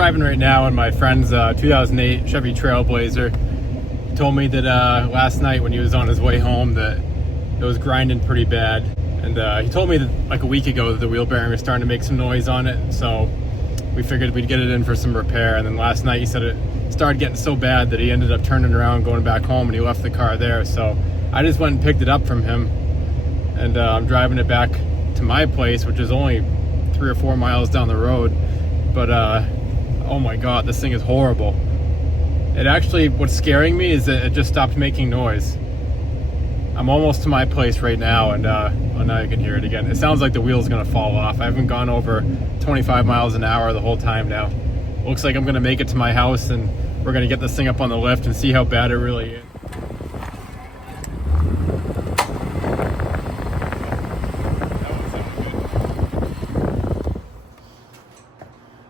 driving right now in my friend's 2008 Chevy Trailblazer. He told me that last night when he was on his way home that it was grinding pretty bad. And he told me that like a week ago that the wheel bearing was starting to make some noise on it. So we figured we'd get it in for some repair. And then last night he said it started getting so bad that he ended up turning around, going back home, and he left the car there. So I just went and picked it up from him. And I'm driving it back to my place, which is only 3 or 4 miles down the road. But oh my god, this thing is horrible. It actually, what's scaring me is that it just stopped making noise. I'm almost to my place right now, and oh, now you can hear it again. It sounds like the wheel's gonna fall off. I haven't gone over 25 miles an hour the whole time now. Looks like I'm gonna make it to my house, and we're gonna get this thing up on the lift and see how bad it really is.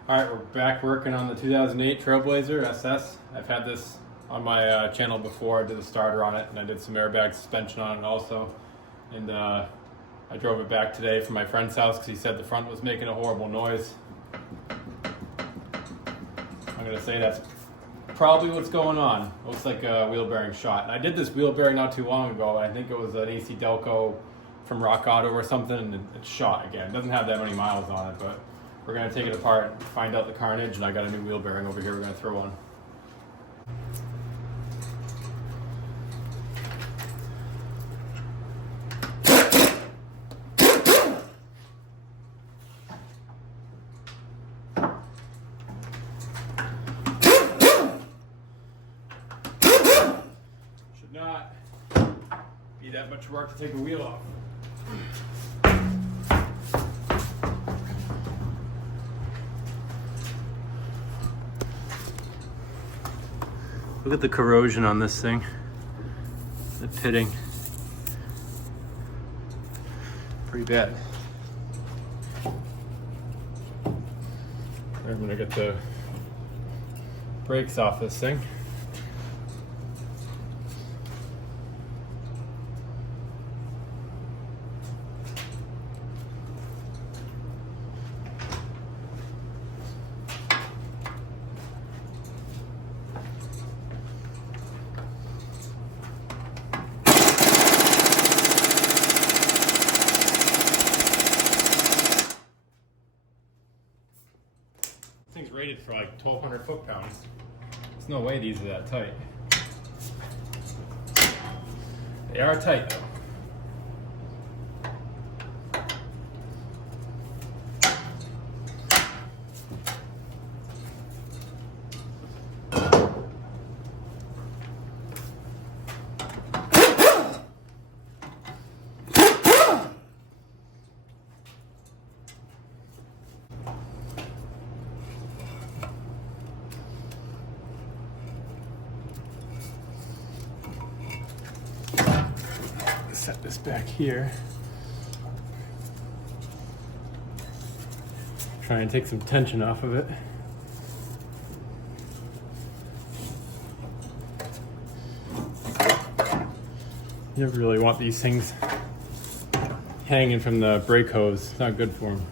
Alright, we're back working on the 2008 Trailblazer SS. I've had this on my channel before. I did the starter on it, and I did some airbag suspension on it also. And I drove it back today from my friend's house because he said the front was making a horrible noise. I'm going to say that's probably what's going on. Looks like a wheel bearing shot. And I did this wheel bearing not too long ago. I think it was an AC Delco from Rock Auto or something, and it shot again. It doesn't have that many miles on it, but we're going to take it apart, find out the carnage, and I got a new wheel bearing over here we're going to throw on. Should not be that much work to take a wheel off. Look at the corrosion on this thing, the pitting, pretty bad. I'm gonna get the brakes off this thing. This thing's rated for like 1,200 foot-pounds. There's no way these are that tight. They are tight though. Set this back here. Try and take some tension off of it. You never really want these things hanging from the brake hose. It's not good for them.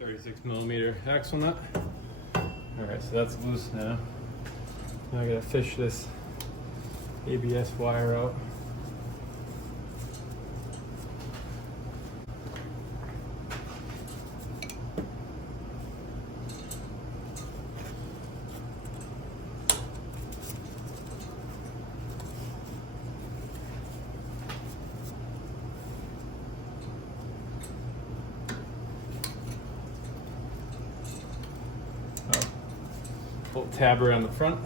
.36mm axle nut. Alright, so that's loose now. Now I gotta fish this ABS wire out. Little tab around the front.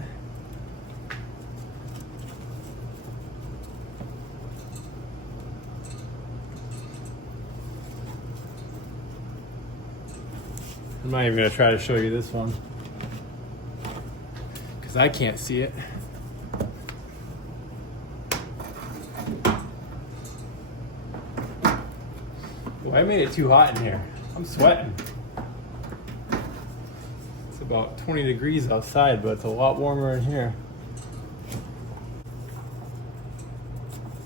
I'm not even going to try to show you this one because I can't see it. Well, I made it too hot in here. I'm sweating. It's about 20 degrees outside, but it's a lot warmer in here.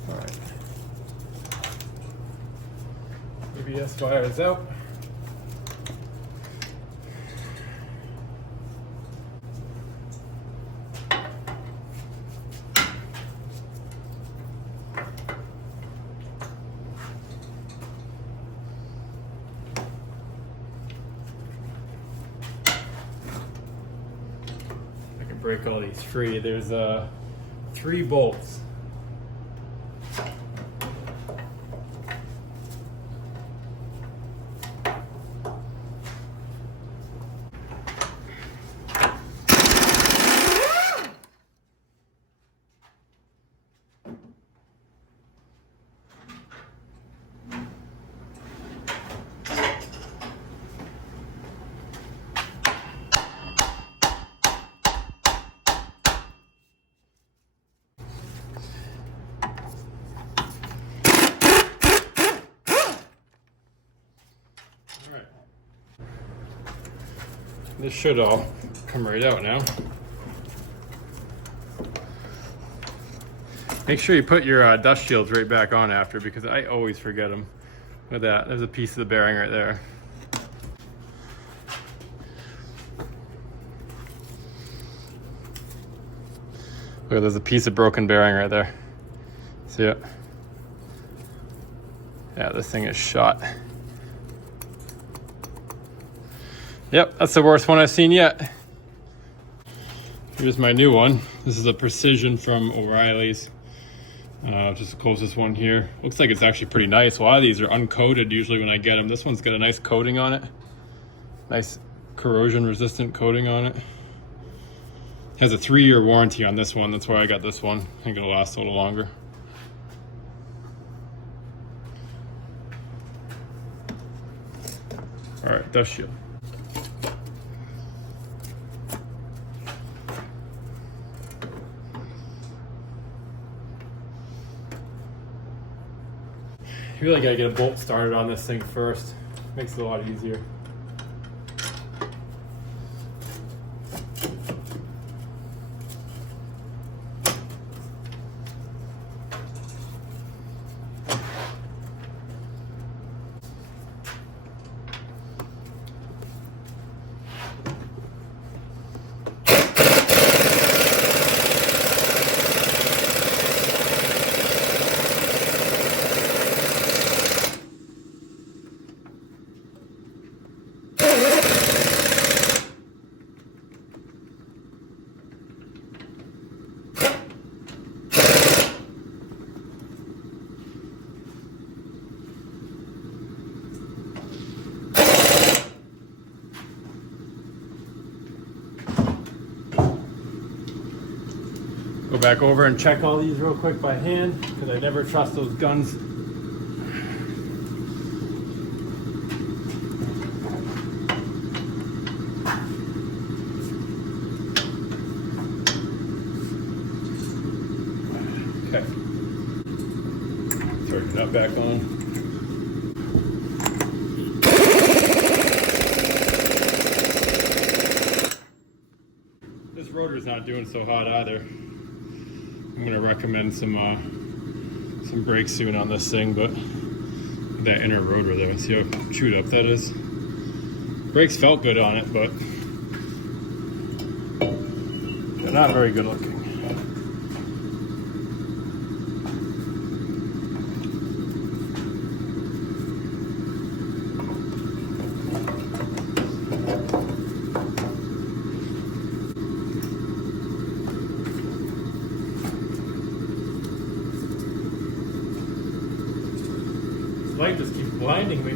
All right. ABS wire is out. Break all these free. There's 3 bolts. This should all come right out now. Make sure you put your dust shields right back on after, because I always forget them. Look at that, there's a piece of the bearing right there. Look, there's a piece of broken bearing right there. See it? Yeah, this thing is shot. Yep, that's the worst one I've seen yet. Here's my new one. This is a Precision from O'Reilly's. Just the closest one here. Looks like it's actually pretty nice. A lot of these are uncoated usually when I get them. This one's got a nice coating on it. Nice corrosion resistant coating on it. Has a 3-year warranty on this one. That's why I got this one. I think it'll last a little longer. All right, dust shield. You really gotta get a bolt started on this thing first. Makes it a lot easier. Go back over and check all these real quick by hand, because I never trust those guns. Okay. Turn the nut back on. This rotor's not doing so hot either. I'm gonna recommend some brakes soon on this thing, but that inner rotor there, see how chewed up that is? Brakes felt good on it, but they're not very good looking. Light just keeps blinding me.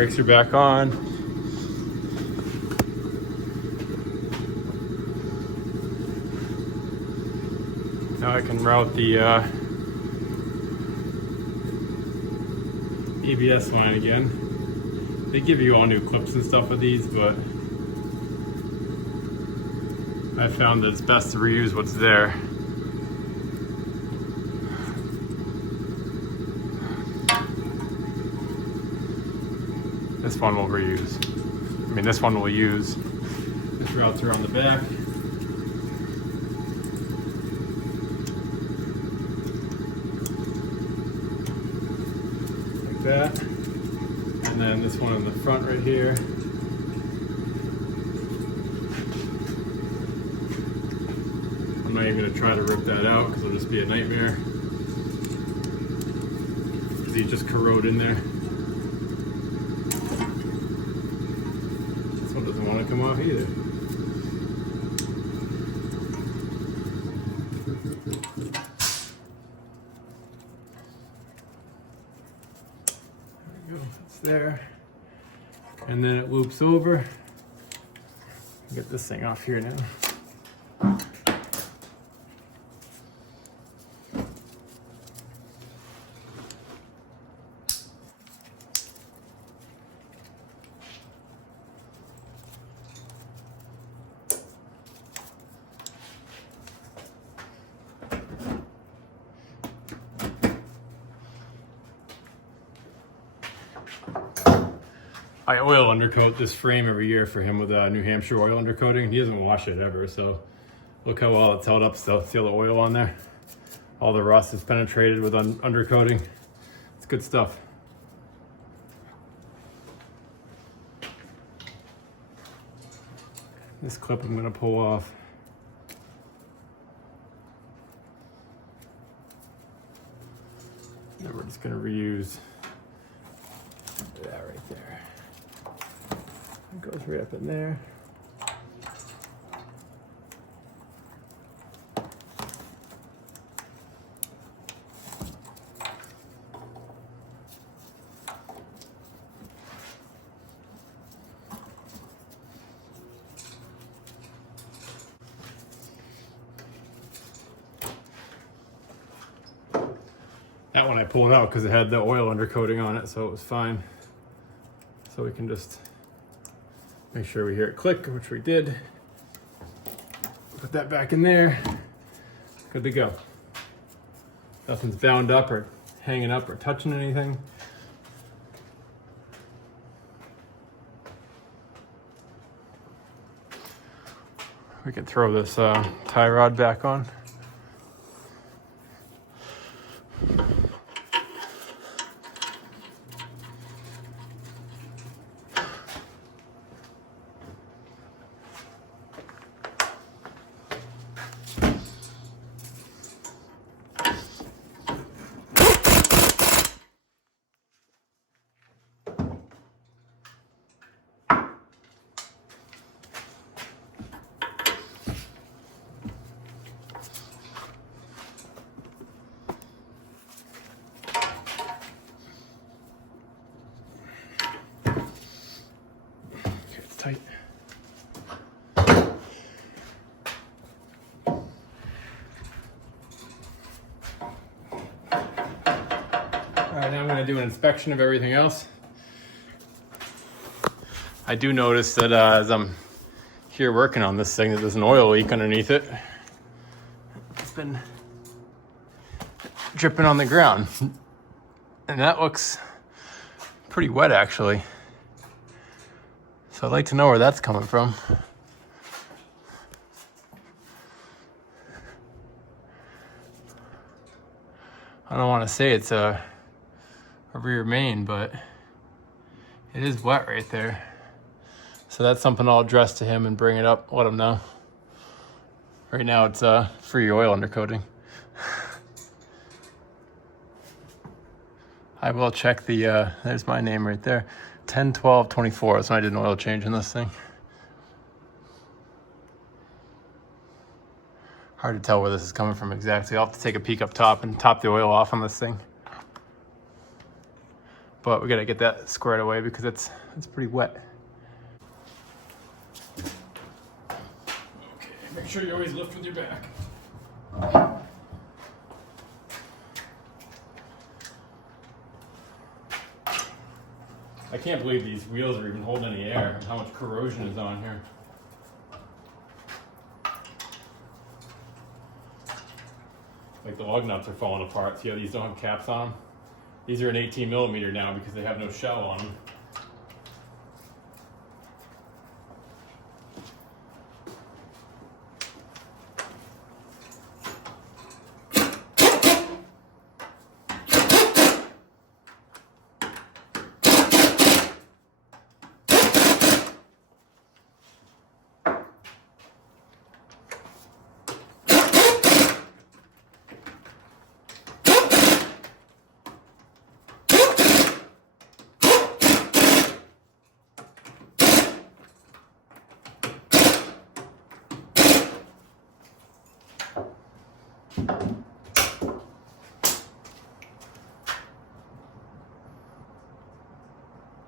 Brakes are back on. Now I can route the ABS line again. They give you all new clips and stuff with these, but I found that it's best to reuse what's there. This one we'll reuse. I mean, this one we'll use. This route's around the back. Like that. And then this one in the front right here. I'm not even going to try to rip that out because it'll just be a nightmare. Because he just corrode in there. This one doesn't want to come off either. There we go, it's there. And then it loops over. Get this thing off here now. I oil undercoat this frame every year for him with a New Hampshire oil undercoating. He doesn't wash it ever, so look how well it's held up still. See all the oil on there? All the rust is penetrated with undercoating. It's good stuff. This clip I'm gonna pull off. And we're just gonna reuse that right there. It goes right up in there. That one I pulled out because it had the oil undercoating on it, so it was fine. So we can just make sure we hear it click, which we did. Put that back in there. Good to go. Nothing's bound up or hanging up or touching anything. We can throw this tie rod back on. Tight. Alright, now I'm going to do an inspection of everything else. I do notice that as I'm here working on this thing that there's an oil leak underneath it. It's been dripping on the ground. And that looks pretty wet actually. So I'd like to know where that's coming from. I don't want to say it's a rear main, but it is wet right there. So that's something I'll address to him and bring it up, let him know. Right now it's free oil undercoating. I will check the, there's my name right there. 10/12/24, that's when I did an oil change in this thing. Hard to tell where this is coming from exactly. I'll have to take a peek up top and top the oil off on this thing. but we gotta get that squared away because it's pretty wet. Okay, make sure you always lift with your back. I can't believe these wheels are even holding any air and how much corrosion is on here. Like the lug nuts are falling apart. See how these don't have caps on them? These are an 18 millimeter now because they have no shell on them.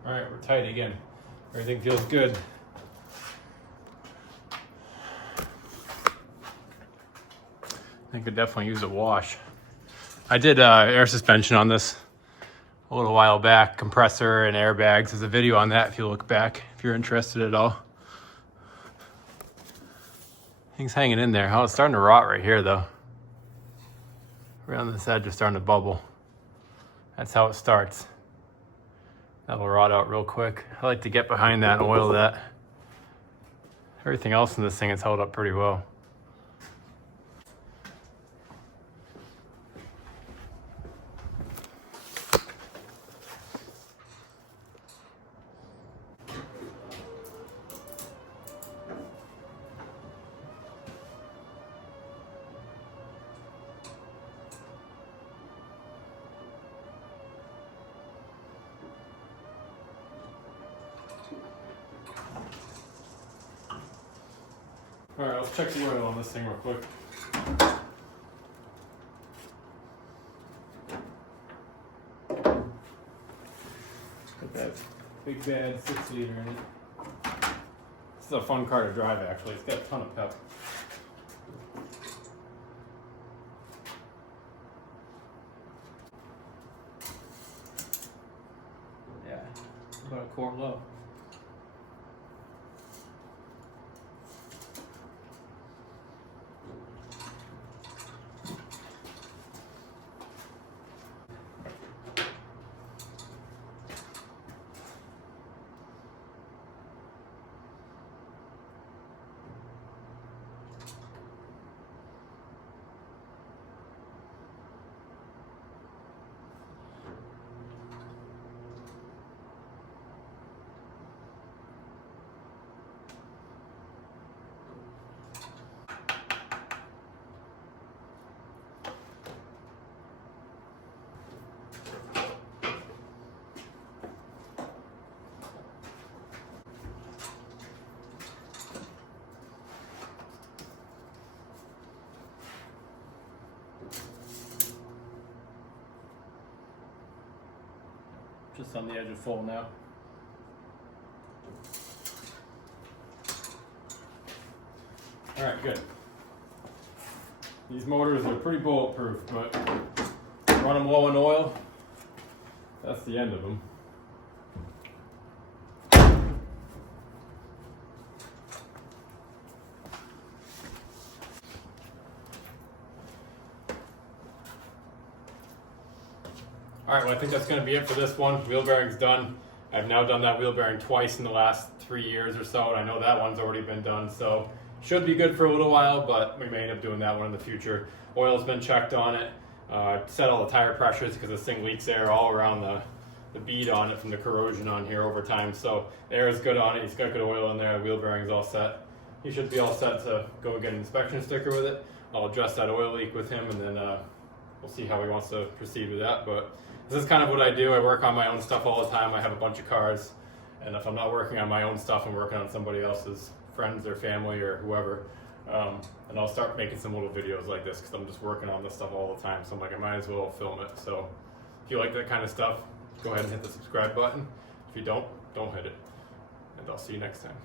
All right, we're tight again. Everything feels good. I could definitely use a wash. I did air suspension on this a little while back, compressor and airbags. There's a video on that if you look back, if you're interested at all. Things hanging in there. Oh, it's starting to rot right here though. Right on this edge is starting to bubble. That's how it starts. That'll rot out real quick. I like to get behind that and oil that. Everything else in this thing is held up pretty well. All right, let's check the oil on this thing real quick. Got that big bad 6-liter in it. This is a fun car to drive actually. It's got a ton of pep. Yeah, about a quart low. Just on the edge of full now. All right, good. These motors are pretty bulletproof, but run them low in oil, that's the end of them. All right, well, I think that's going to be it for this one. Wheel bearing's done. I've now done that wheel bearing twice in the last 3 years or so, and I know that one's already been done, so should be good for a little while, but we may end up doing that one in the future. Oil's been checked on it. Set all the tire pressures because this thing leaks air all around the bead on it from the corrosion on here over time, so the air is good on it. He's got good oil in there. The wheel bearing's all set. He should be all set to go get an inspection sticker with it. I'll address that oil leak with him, and then we'll see how he wants to proceed with that. But this is kind of what I do. I work on my own stuff all the time. I have a bunch of cars, and if I'm not working on my own stuff, I'm working on somebody else's, friends or family or whoever. And I'll start making some little videos like this because I'm just working on this stuff all the time. So I'm like, I might as well film it. So if you like that kind of stuff, go ahead and hit the subscribe button. If you don't hit it. And I'll see you next time.